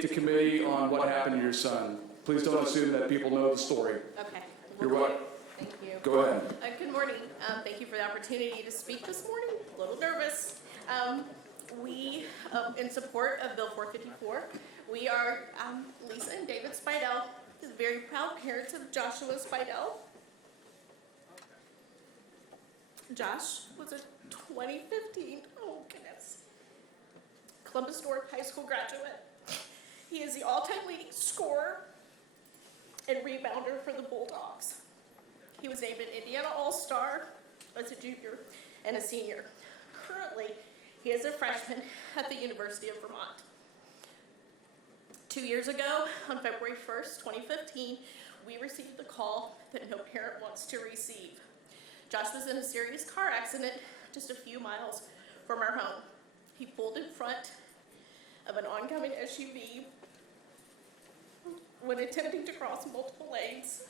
to committee on what happened to your son. Please don't assume that people know the story. Okay. You're what? Thank you. Go ahead. Good morning. Thank you for the opportunity to speak this morning. A little nervous. We, in support of Bill 454, we are Lisa and David Speidel, the very proud parents of Joshua Speidel. Josh was a 2015, oh goodness, Columbus North High School graduate. He is the all-time leading scorer and rebounder for the Bulldogs. He was named an Indiana All-Star as a junior and a senior. Currently, he is a freshman at the University of Vermont. 2 years ago, on February 1st, 2015, we received the call that no parent wants to receive. Josh was in a serious car accident just a few miles from our home. He pulled in front of an oncoming SUV when attempting to cross multiple lanes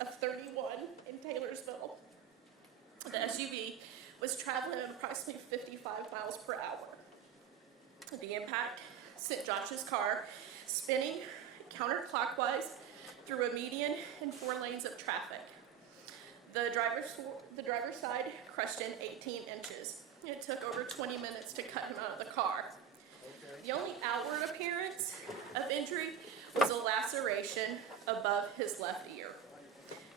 of 31 in Taylorsville. The SUV was traveling at approximately 55 miles per hour. The impact sent Josh's car spinning counterclockwise through a median and 4 lanes of traffic. The driver's side crushed in 18 inches. It took over 20 minutes to cut him out of the car. The only outward appearance of injury was a laceration above his left ear.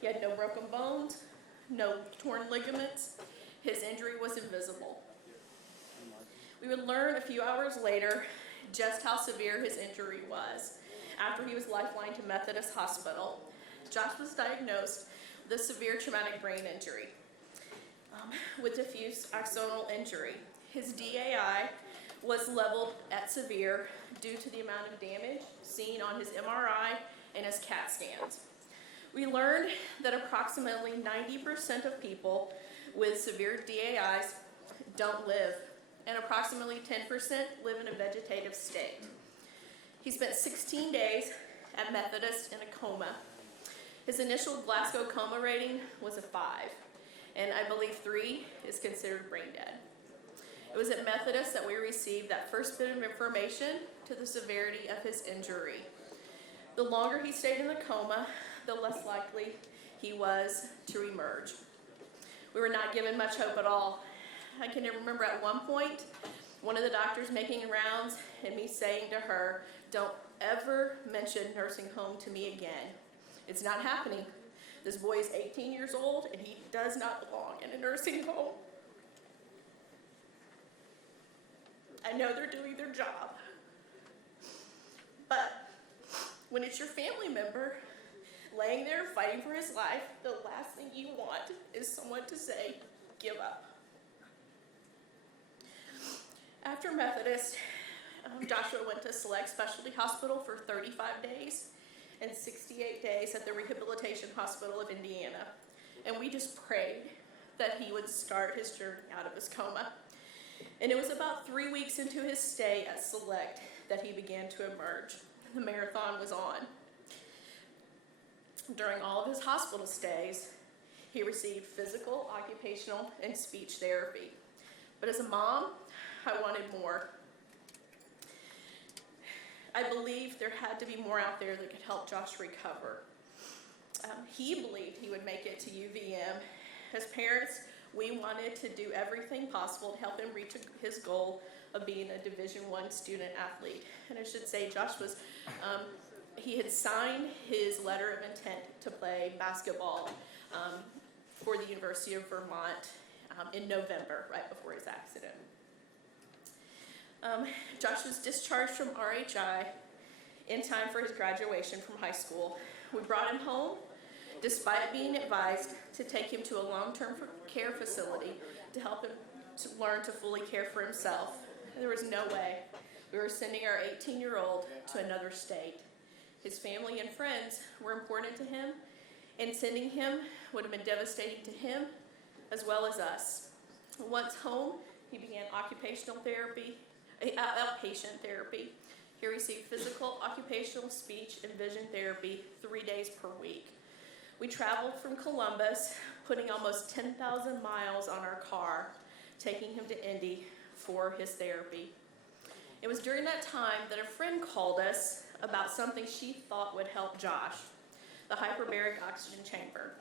He had no broken bones, no torn ligaments. His injury was invisible. We would learn a few hours later just how severe his injury was. After he was lifelined to Methodist Hospital, Josh was diagnosed with a severe traumatic brain injury with diffuse axonal injury. His DAI was leveled at severe due to the amount of damage seen on his MRI and his CAT scans. We learned that approximately 90% of people with severe DAIs don't live, and approximately 10% live in a vegetative state. He spent 16 days at Methodist in a coma. His initial Glasgow coma rating was a 5, and I believe 3 is considered brain dead. It was at Methodist that we received that first bit of information to the severity of his injury. The longer he stayed in the coma, the less likely he was to reemerge. We were not given much hope at all. I can remember at one point, one of the doctors making rounds and me saying to her, "Don't ever mention nursing home to me again. It's not happening. This boy is 18 years old and he does not belong in a nursing home." I know they're doing their job, but when it's your family member laying there fighting for his life, the last thing you want is someone to say, "Give up." After Methodist, Joshua went to Select Specialty Hospital for 35 days and 68 days at the Rehabilitation Hospital of Indiana. And we just prayed that he would start his journey out of his coma. And it was about 3 weeks into his stay at Select that he began to emerge. The marathon was on. During all of his hospital stays, he received physical, occupational, and speech therapy. But as a mom, I wanted more. I believed there had to be more out there that could help Josh recover. He believed he would make it to UVM. As parents, we wanted to do everything possible to help him reach his goal of being a Division I student athlete. And I should say Josh was, he had signed his letter of intent to play basketball for the University of Vermont in November, right before his accident. Josh was discharged from RHI in time for his graduation from high school. We brought him home despite being advised to take him to a long-term care facility to help him to learn to fully care for himself. There was no way we were sending our 18-year-old to another state. His family and friends were important to him, and sending him would have been devastating to him as well as us. Once home, he began occupational therapy, outpatient therapy. He received physical, occupational, speech, and vision therapy 3 days per week. We traveled from Columbus, putting almost 10,000 miles on our car, taking him to Indy for his therapy. It was during that time that a friend called us about something she thought would help Josh, the hyperbaric oxygen chamber.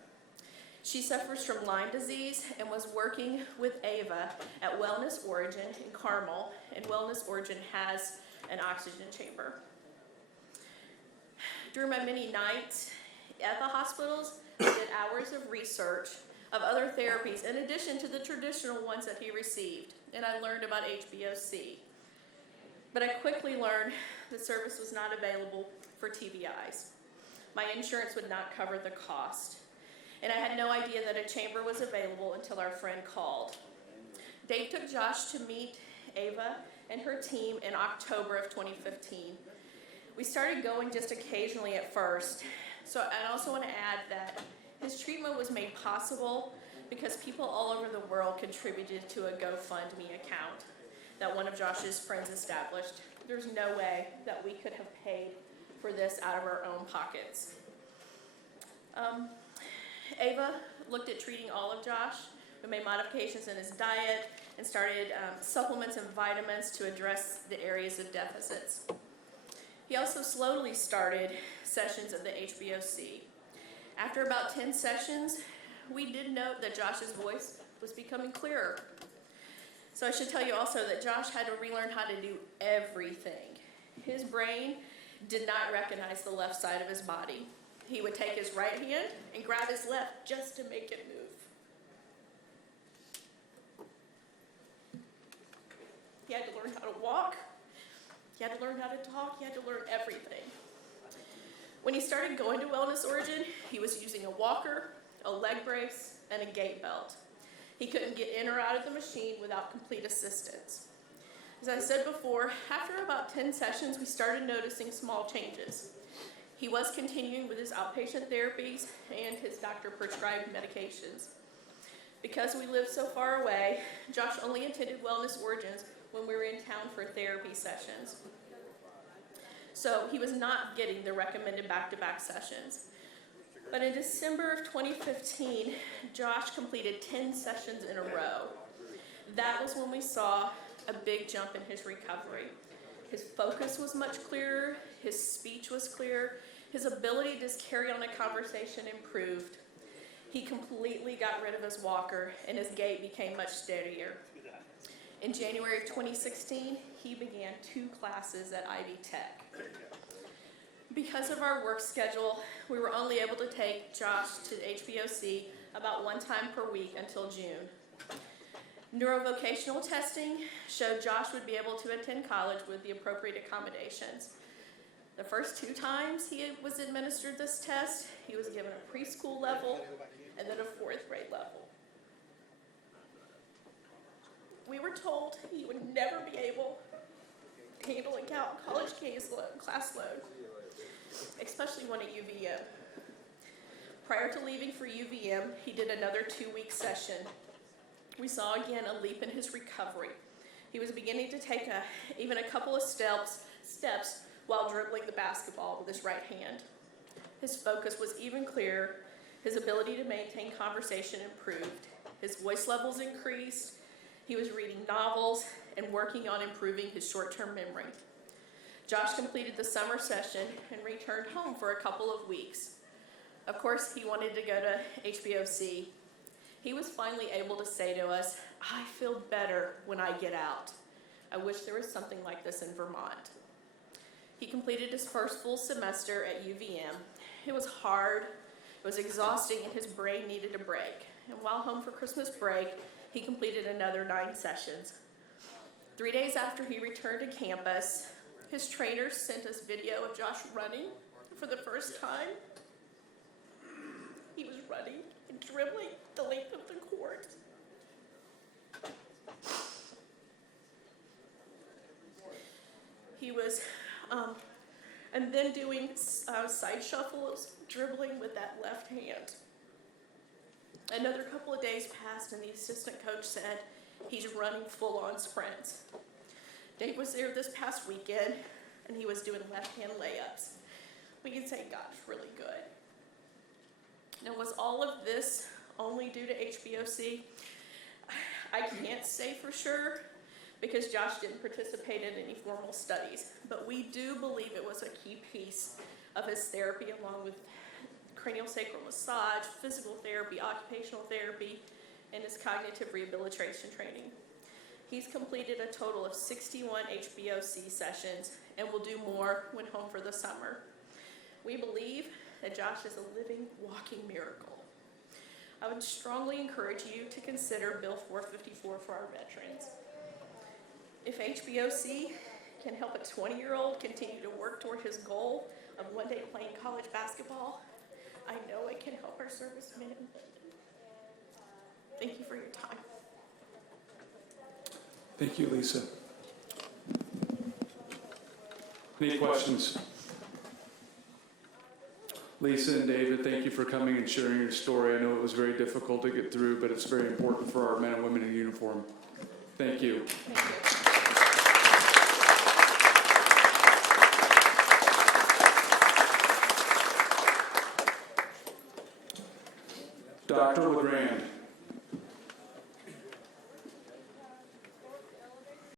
She suffers from Lyme disease and was working with Ava at Wellness Origin in Carmel, and Wellness Origin has an oxygen chamber. During my many nights at the hospitals, I did hours of research of other therapies in addition to the traditional ones that he received, and I learned about HBOC. But I quickly learned the service was not available for TBIs. My insurance would not cover the cost, and I had no idea that a chamber was available until our friend called. Dave took Josh to meet Ava and her team in October of 2015. We started going just occasionally at first, so I also want to add that his treatment was made possible because people all over the world contributed to a GoFundMe account that one of Josh's friends established. There's no way that we could have paid for this out of our own pockets. Ava looked at treating all of Josh. We made modifications in his diet and started supplements and vitamins to address the areas of deficits. He also slowly started sessions of the HBOC. After about 10 sessions, we did note that Josh's voice was becoming clearer. So I should tell you also that Josh had to relearn how to do everything. His brain did not recognize the left side of his body. He would take his right hand and grab his left just to make it move. He had to learn how to walk. He had to learn how to talk. He had to learn everything. When he started going to Wellness Origin, he was using a walker, a leg brace, and a gait belt. He couldn't get in or out of the machine without complete assistance. As I said before, after about 10 sessions, we started noticing small changes. He was continuing with his outpatient therapies and his doctor-prescribed medications. Because we lived so far away, Josh only attended Wellness Origins when we were in town for therapy sessions. So he was not getting the recommended back-to-back sessions. But in December of 2015, Josh completed 10 sessions in a row. That was when we saw a big jump in his recovery. His focus was much clearer, his speech was clear, his ability to carry on a conversation improved. He completely got rid of his walker, and his gait became much steadier. In January of 2016, he began 2 classes at Ivy Tech. Because of our work schedule, we were only able to take Josh to HBOC about 1 time per week until June. Neurovocational testing showed Josh would be able to attend college with the appropriate accommodations. The first 2 times he was administered this test, he was given a preschool level and then a 4th grade level. We were told he would never be able to handle a college class load, especially one at UVM. Prior to leaving for UVM, he did another 2-week session. We saw again a leap in his recovery. He was beginning to take even a couple of steps while dribbling the basketball with his right hand. His focus was even clearer. His ability to maintain conversation improved. His voice levels increased. He was reading novels and working on improving his short-term memory. Josh completed the summer session and returned home for a couple of weeks. Of course, he wanted to go to HBOC. He was finally able to say to us, "I feel better when I get out. I wish there was something like this in Vermont." He completed his first full semester at UVM. It was hard, it was exhausting, and his brain needed a break. And while home for Christmas break, he completed another 9 sessions. 3 days after he returned to campus, his trainers sent us video of Josh running for the first time. He was running and dribbling the length of the court. He was, and then doing side shuffles, dribbling with that left hand. Another couple of days passed, and the assistant coach said he's running full-on sprints. Dave was there this past weekend, and he was doing left-hand layups. We can say, gosh, really good. Now, was all of this only due to HBOC? I can't say for sure, because Josh didn't participate in any formal studies. But we do believe it was a key piece of his therapy, along with craniosacral massage, physical therapy, occupational therapy, and his cognitive rehabilitation training. He's completed a total of 61 HBOC sessions and will do more when home for the summer. We believe that Josh is a living, walking miracle. I would strongly encourage you to consider Bill 454 for our veterans. If HBOC can help a 20-year-old continue to work toward his goal of one day playing college basketball, I know it can help our servicemen and women. Thank you for your time. Thank you, Lisa. Any questions? Lisa and David, thank you for coming and sharing your story. I know it was very difficult to get through, but it's very important for our men and women in uniform. Thank you. Thank you. Dr. LeGrand.